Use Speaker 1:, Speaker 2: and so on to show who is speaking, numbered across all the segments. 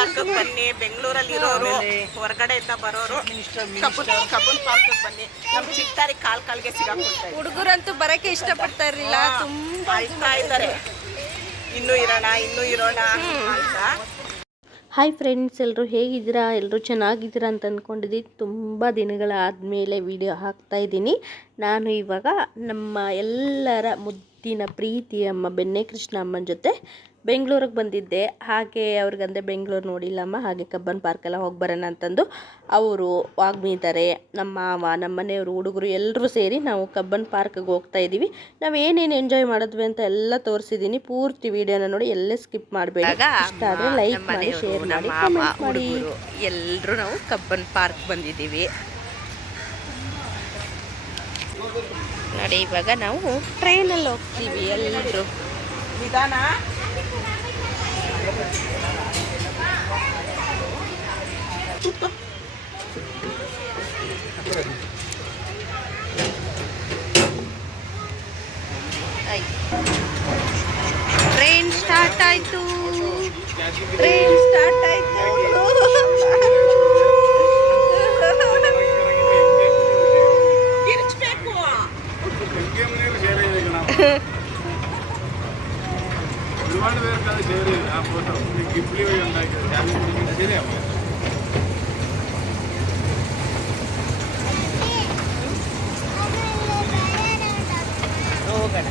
Speaker 1: Park ಬನ್ನಿ. ಬೆಂಗಳೂರಲ್ಲಿ ಇರೋರು ಹೊರಗಡೆಯಿಂದ ಬರೋರು ಕಬ್ಬನ್ ಕಬ್ಬನ್ ಪಾರ್ಕ್ ಬನ್ನಿ. ನಮ್ ಚಿಕ್ತಾರಿ ಕಾಲ್ ಕಾಲ್ಗೆ ಸಿಗಾಕೊಡ್ತಾರೆ
Speaker 2: ಹುಡುಗರಂತೂ ಬರಕ್ಕೆ ಇಷ್ಟಪಡ್ತಾ ಇರಲಿಲ್ಲ. ತುಂಬಾ
Speaker 1: ಆಯ್ತಾ ಇದ್ದಾರೆ. ಇನ್ನೂ ಇರೋಣ ಇನ್ನು ಇರೋಣ. ಅಂತ
Speaker 3: ಹಾಯ್ ಫ್ರೆಂಡ್ಸ್ ಎಲ್ಲರೂ ಹೇಗಿದ್ದೀರಾ? ಎಲ್ಲರೂ ಚೆನ್ನಾಗಿದ್ದೀರಾ ಅಂತ ಅಂದ್ಕೊಂಡಿದ್ದೀನಿ ತುಂಬ ದಿನಗಳ ಆದಮೇಲೆ ವಿಡಿಯೋ ಹಾಕ್ತಾ ಇದ್ದೀನಿ. ನಾನು ಇವಾಗ ನಮ್ಮ ಎಲ್ಲರ ಮುದ್ದಿನ ಪ್ರೀತಿಯಮ್ಮ ಬೆನ್ನೆ ಕೃಷ್ಣ ಅಮ್ಮನ ಜೊತೆ ಬೆಂಗಳೂರಿಗೆ ಬಂದಿದ್ದೆ. ಹಾಗೆ ಅವ್ರಿಗಂದೆ ಬೆಂಗಳೂರು ನೋಡಿಲ್ಲಮ್ಮ ಹಾಗೆ ಕಬ್ಬನ್ ಪಾರ್ಕೆಲ್ಲ ಹೋಗಿ ಬರೋಣ ಅಂತಂದು ಅವರು ವಾಗ್ಮಿ ಇದ್ದಾರೆ ನಮ್ಮ ಮಾವ ನಮ್ಮ ಮನೆಯವರು ಹುಡುಗರು ಎಲ್ಲರೂ ಸೇರಿ ನಾವು ಕಬ್ಬನ್ ಪಾರ್ಕ್ಗೆ ಹೋಗ್ತಾ ಇದ್ದೀವಿ ನಾವು ಏನೇನು ಎಂಜಾಯ್ ಮಾಡಿದ್ವಿ ಅಂತ ಎಲ್ಲ ತೋರಿಸಿದ್ದೀನಿ ಪೂರ್ತಿ ವಿಡಿಯೋನ ನೋಡಿ ಎಲ್ಲೇ ಸ್ಕಿಪ್ ಮಾಡಬೇಡಿ. ಇಷ್ಟ ಆದರೆ ಲೈಕ್ ಮಾಡಿ ಶೇರ್ ಮಾಡಿ ಕಮೆಂಟ್ ಮಾಡಿ.
Speaker 2: ಎಲ್ಲರೂ ನಾವು ಕಬ್ಬನ್ ಪಾರ್ಕ್ ಬಂದಿದ್ದೀವಿ. ನೋಡಿ ಇವಾಗ ನಾವು ಟ್ರೈನಲ್ಲಿ ಹೋಗ್ತೀವಿ ಎಲ್ಲರೂ
Speaker 1: ನಿಧಾನ.
Speaker 2: ಟ್ರೈನ್ ಸ್ಟಾರ್ಟ್ ಆಯ್ತು ಟ್ರೈನ್ ಸ್ಟಾರ್ಟ್ ಆಯ್ತು
Speaker 1: ಕಿರ್ಚ್ಬೇಕು
Speaker 4: ഒരുപാട് പേർക്ക് അത് ഷെയർ ചെയ്തു. ആ ഫോട്ടോ ഗിഫ്റ്റ് വഴി ഉണ്ടാക്കിയത്.
Speaker 2: ഞാൻ ശരിയാവും ഓ കണ്ട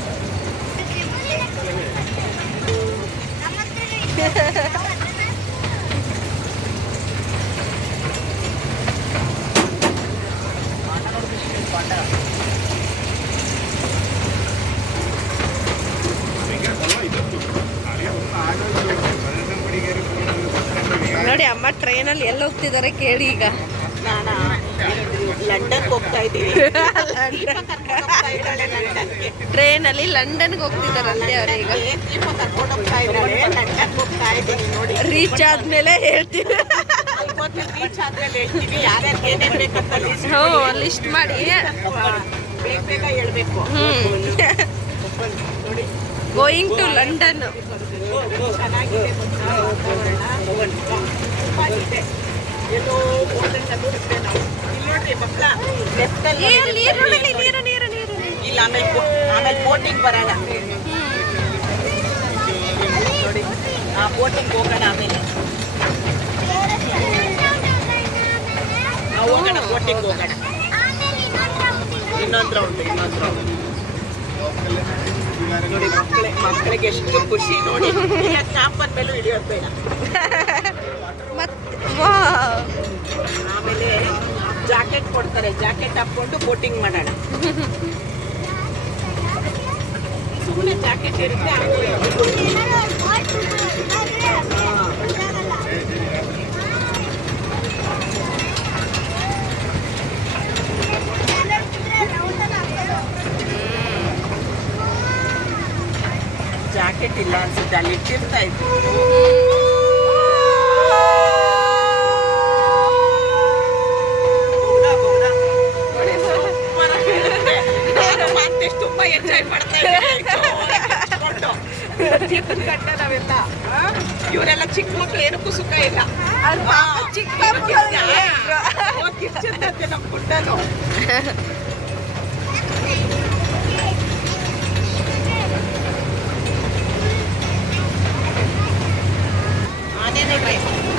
Speaker 2: ಹೋಗ್ತಿದ್ದಾರೆ ಕೇಳಿ ಈಗ.
Speaker 1: ಲಂಡನ್ ಲಂಡನ್ಗೆ ಹೋಗ್ತಾ ಇದ್ದೀವಿ ಹೋಗ್ತಾ ಅಲ್ಲಿ ಲಂಡನ್
Speaker 2: ಟ್ರೈನಲ್ಲಿ ಲಂಡನ್ಗೆ ಹೋಗ್ತಿದ್ದಾರಂತೆ ಅವ್ರೀಗ ರೀಚ್ ಆದ್ಮೇಲೆ ಹೇಳ್ತೀವಿ ಹ್ಞೂ ಲಿಸ್ಟ್ ಮಾಡಿ.
Speaker 1: ನೋಡಿ
Speaker 2: ಗೋಯಿಂಗ್ ಟು ಲಂಡನ್
Speaker 1: ಇಲ್ಲಿ ನೋಡ್ರಿ ಮಕ್ಕಳ ಲೆಫ್ಟ್
Speaker 2: ನೀರು ನೀರು ನೀರು
Speaker 1: ಇಲ್ಲ ಆಮೇಲೆ ಆಮೇಲೆ ಬೋಟಿಂಗ್ ಬರಲ್ಲ ನೋಡಿ ಆ ಬೋಟಿಂಗ್ ಹೋಗೋಣ ಆಮೇಲೆ ನಾವು ಹೋಗೋಣ ಬೋಟಿಂಗ್ ಹೋಗೋಣ ಇನ್ನೊಂದು ರೌಂಡ್ ಇನ್ನೊಂದು ರೌಂಡ್ ನೋಡಿ ಮಕ್ಕಳಿಗೆ ಎಷ್ಟು ಖುಷಿ ನೋಡಿ ಚಾಪನ್ ಮೇಲೂ ಬೇಡ
Speaker 2: ವಾವ್.
Speaker 1: ಆಮೇಲೆ ಜಾಕೆಟ್ ಕೊಡ್ತಾರೆ ಜಾಕೆಟ್ ಹಾಕೊಂಡು ಬೋಟಿಂಗ್ ಮಾಡೋಣ ಸುಮ್ಮನೆ ಜಾಕೆಟ್ ಇರುತ್ತೆ ಜಾಕೆಟ್ ಇಲ್ಲ ಅನ್ಸುತ್ತೆ ಅಲ್ಲಿ ಇಟ್ಟಿರ್ತಾ ಇದ್ರು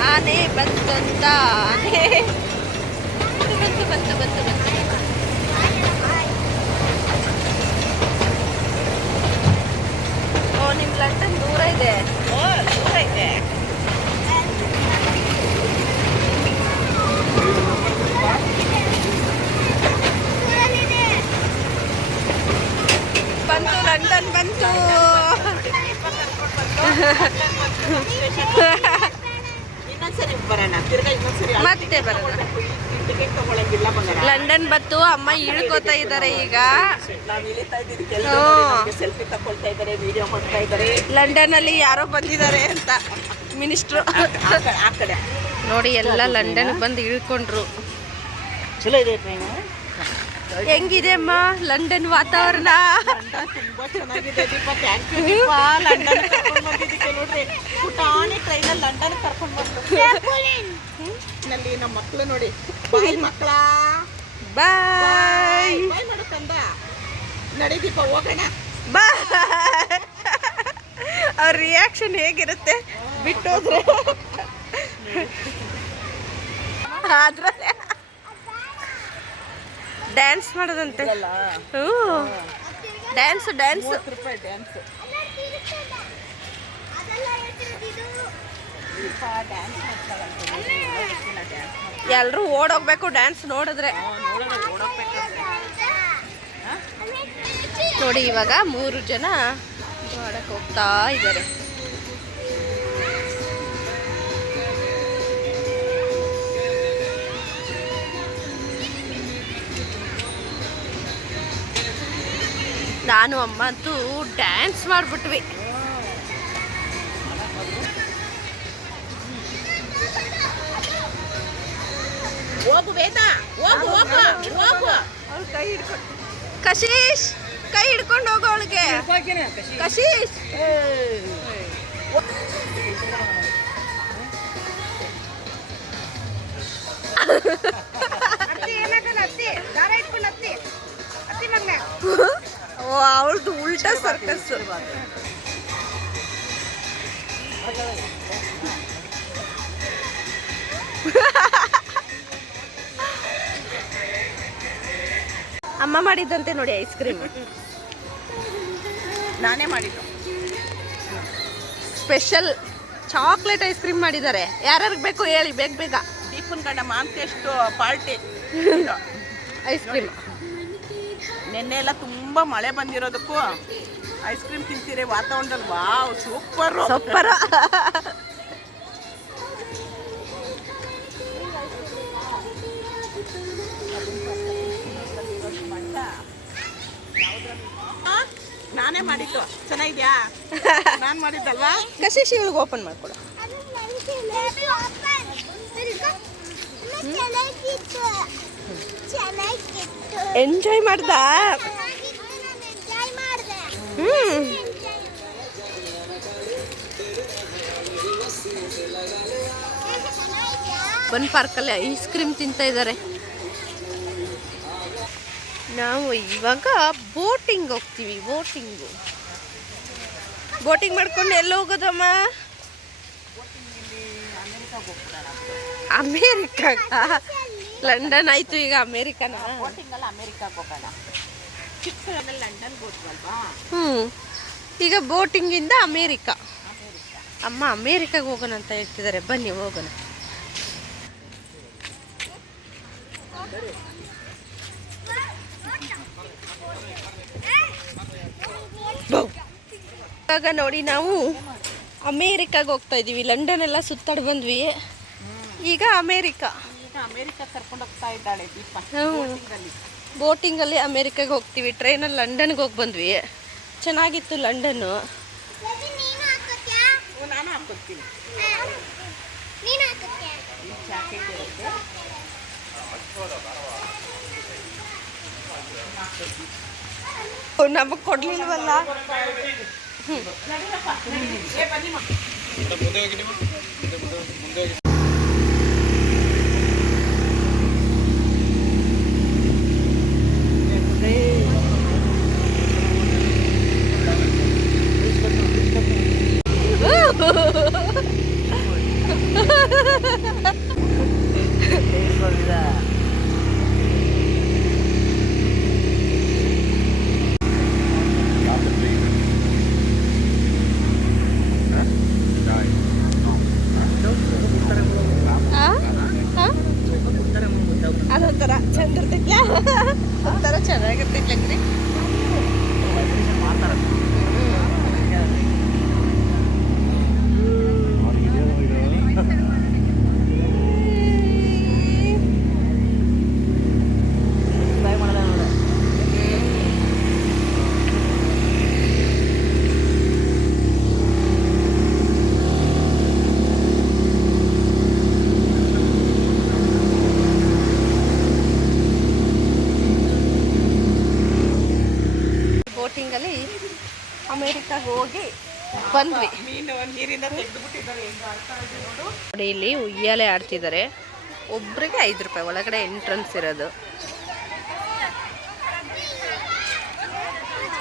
Speaker 2: ಆನೆ ಬಂತಂತ ಆನೆ ಬಂತು ಬಂತು ಬಂತು ಬಂತು ಮತ್ತೆ ಬರೋಣ. ಲಂಡನ್ ಬತ್ತು ಅಮ್ಮ ಇಳ್ಕೋತಾ ಇದ್ದಾರೆ ಈಗ.
Speaker 1: ನಾವ್ ಇಳಿತಾ ಇದ್ದೀವಿ
Speaker 2: ಹ್ಮ್.
Speaker 1: ಸೆಲ್ಫಿ ತಕೊಳ್ತಾ ಇದ್ದಾರೆ ವಿಡಿಯೋ ಮಾಡ್ತಾ ಇದ್ದಾರೆ
Speaker 2: ಲಂಡನ್ ಅಲ್ಲಿ ಯಾರೋ ಬಂದಿದ್ದಾರೆ ಅಂತ ಮಿನಿಸ್ಟ್ರು. ನೋಡಿ ಎಲ್ಲ ಲಂಡನ್ ಬಂದು ಇಳ್ಕೊಂಡ್ರು.
Speaker 1: ಚಲೋ ಇದೆ ಟ್ರೈನ್.
Speaker 2: ಹೆಂಗಿದೆ ಅಮ್ಮ ಲಂಡನ್ ವಾತಾವರಣ?
Speaker 1: ತುಂಬಾ ಚೆನ್ನಾಗಿದೆ Deepa. Thank you Deepa London ಕರ್ಕೊಂಡು ಬಂದಿದ್ದಕ್ಕೆ ನೋಡ್ರಿ ಪುಟಾಣಿ ಟ್ರೈನಲ್ಲಿ ಲಂಡನ್ ಕರ್ಕೊಂಡು ಬಂದು ನಲ್ಲಿ ನಮ್ಮ ಮಕ್ಕಳು ನೋಡಿ. ಬಾಯ್ ಮಕ್ಕಳ
Speaker 2: ಬಾಯ್.
Speaker 1: ಬಾಯ್. ಮಾಡು ಕಂದ. ನಡಿ ದೀಪ ಹೋಗೋಣ.
Speaker 2: ಬಾ ಅವ್ರ ರಿಯಾಕ್ಷನ್ ಹೇಗಿರುತ್ತೆ? ಬಿಟ್ಟೋದ್ರೆ. ಅದ್ರಲ್ಲೇ. ಡ್ಯಾನ್ಸ್ ಮಾಡೋದಂತೆ. ಹ್ಞೂ ಡ್ಯಾನ್ಸ್ ಡ್ಯಾನ್ಸ್
Speaker 1: ರೂಪಾಯಿ ಡ್ಯಾನ್ಸ್
Speaker 2: ಎಲ್ಲರೂ ಓಡೋಗ್ಬೇಕು ಡ್ಯಾನ್ಸ್ ನೋಡಿದ್ರೆ. ನೋಡಿ, ಇವಾಗ ಮೂರು ಜನ ಮಾಡಕ್ಕೆ ಹೋಗ್ತಾ ಇದ್ದಾರೆ. ನಾನು ಅಮ್ಮ ಅಂತೂ ಡ್ಯಾನ್ಸ್ ಮಾಡಿಬಿಟ್ವಿ.
Speaker 1: ಹೋಗು ವೇದ ಹೋಗು ಹೋಗು ಹೋಗು.
Speaker 2: ಕಶೀಶ್ ಕೈ ಹಿಡ್ಕೊಂಡು ಹೋಗೋ ಅವಳಿಗೆ. ಕಶೀಶ್. ಓ ಅವಳದು ಉಲ್ಟಾ ಸರ್ಕಸ್ ಅಮ್ಮ ಮಾಡಿದ್ದಂತೆ ನೋಡಿ ಐಸ್ ಕ್ರೀಮ್
Speaker 1: ನಾನೇ ಮಾಡಿದ್ದು.
Speaker 2: ಸ್ಪೆಷಲ್ ಚಾಕ್ಲೇಟ್ ಐಸ್ ಕ್ರೀಮ್ ಮಾಡಿದ್ದಾರೆ. ಯಾರ್ಯಾರಿಗೆ ಬೇಕು ಹೇಳಿ ಬೇಗ ಬೇಗ.
Speaker 1: ದೀಪನ್ ಗಂಡ ಮಾಂತೆಷ್ಟು ಪಾರ್ಟಿ
Speaker 2: ಐಸ್ ಕ್ರೀಮ್
Speaker 1: ನಿನ್ನೆ ಎಲ್ಲ ತುಂಬ ಮಳೆ ಬಂದಿರೋದಕ್ಕೂ ಐಸ್ ಕ್ರೀಮ್ ತಿಂತೀರಿ ವಾತಾವರಣದಲ್ಲಿ. ವಾವ್ ಸೂಪರ್
Speaker 2: ಸೂಪರ್
Speaker 1: ಮಾಡಿದ್ದು. ಚೆನ್ನಾಗಿದ್ಯಾ? ನಾನ್ ಮಾಡಿದ್ದಲ್ವಾ?
Speaker 2: ಕಶಿಶಿ ಇವಳಿಗೆ ಓಪನ್ ಮಾಡ್ಕೊಡು. ಎಂಜಾಯ್ ಮಾಡ್ದ? ಬನ್ ಪಾರ್ಕಲ್ಲಿ ಐಸ್ ಕ್ರೀಮ್ ತಿಂತ ಇದ್ದಾರೆ ನಾವು ಇವಾಗ ಬೋಟಿಂಗ್ ಹೋಗ್ತೀವಿ, ಬೋಟಿಂಗು. ಬೋಟಿಂಗ್ ಮಾಡ್ಕೊಂಡು ಎಲ್ಲ ಹೋಗೋದಮ್ಮ? ಅಮೇರಿಕಾಗ? ಲಂಡನ್ ಆಯ್ತು ಈಗ ಅಮೇರಿಕಾನ? ಹ್ಮ್. ಈಗ ಬೋಟಿಂಗಿಂದ ಅಮೇರಿಕಾ. ಅಮ್ಮ, ಅಮೇರಿಕಾಗೆ ಹೋಗೋಣ ಅಂತ ಹೇಳ್ತಿದ್ದಾರೆ ಬನ್ನಿ, ಹೋಗೋಣ. ಇವಾಗ ನೋಡಿ ನಾವು ಅಮೇರಿಕಾಗೆ ಹೋಗ್ತಾ ಇದ್ದೀವಿ ಲಂಡನ್ ಎಲ್ಲ ಸುತ್ತಾಡಿ ಬಂದ್ವಿ. ಈಗ ಅಮೇರಿಕಾ.
Speaker 1: ಬೋಟಿಂಗಲ್ಲಿ
Speaker 2: ಅಮೇರಿಕಾಗೆ ಹೋಗ್ತೀವಿ. ಟ್ರೈನಲ್ಲಿ ಲಂಡನ್ಗೆ ಹೋಗಿ ಬಂದ್ವಿ. ಚೆನ್ನಾಗಿತ್ತು ಲಂಡನ್ನು.
Speaker 5: ನಮಗ್ ಹಾಕೋತ್ಯಾ
Speaker 1: ಹ್ಞೂ, ನಾನು ಹಾಕೊಡ್ತೀನಿ
Speaker 5: ನೀನು ಹಾಕೋತ್ಯಾ
Speaker 1: ಈ
Speaker 2: ಅಮೇರಿಕಾಗೆ ಹೋಗಿ ಬಂದ್ವಿ.
Speaker 1: ನೋಡು.
Speaker 2: ಇಲ್ಲಿ ಉಯ್ಯಾಲೆ ಆಡ್ತಿದ್ದಾರೆ. ಒಬ್ರಿಗೆ ಐದು ರೂಪಾಯಿ ಒಳಗಡೆ ಎಂಟ್ರೆನ್ಸ್ ಇರೋದು.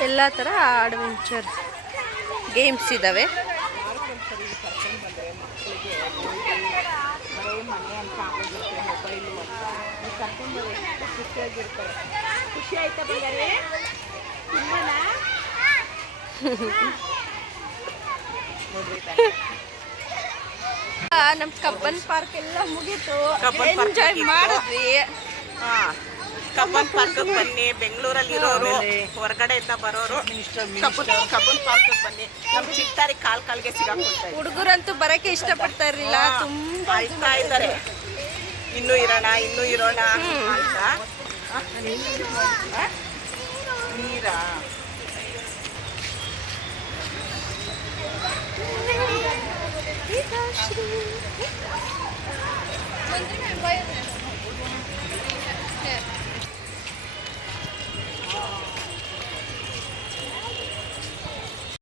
Speaker 2: ಎಲ್ಲ ಥರ ಅಡ್ವೆಂಚರ್ ಗೇಮ್ಸ್ ಇದ್ದಾವೆ
Speaker 1: ಖುಷಿ ಆಯ್ತಾ
Speaker 2: ನಮ್ಮ ಕಬ್ಬನ್ ಪಾರ್ಕ್ ಎಲ್ಲ ಮುಗೀತು.
Speaker 1: ಕಬ್ಬನ್
Speaker 2: ಎಂಜಾಯ್ ಮಾಡಿದ್ವಿ.
Speaker 1: ಹಾ ಕಬ್ಬನ್ ಪಾರ್ಕ್ ಬನ್ನಿ ಬೆಂಗಳೂರಲ್ಲಿ ಇರೋರು ಹೊರಗಡೆಯಿಂದ ಬರೋರು. ಕಬ್ಬನ್ ಕಬ್ಬನ್ ಪಾರ್ಕ್ ಬನ್ನಿ. ನಮ್ ಚಿಕ್ಕಾರಿ ಕಾಲ್ ಕಾಲ್ಗೆ ಸಿಗಾಕ್ ಇದೆ
Speaker 2: ಹುಡುಗರಂತೂ ಬರಕ್ಕೆ ಇಷ್ಟಪಡ್ತಾ ಇರಲಿಲ್ಲ.
Speaker 1: ಹಾ,
Speaker 2: ತುಂಬಾ
Speaker 1: ಆಯ್ತಾ ಇದ್ದಾರೆ. ಇನ್ನೂ ಇರೋಣ ಇನ್ನೂ ಇರೋಣ. ಆಯ್ತಾ? ಆ? ಆ? ನೀರಾ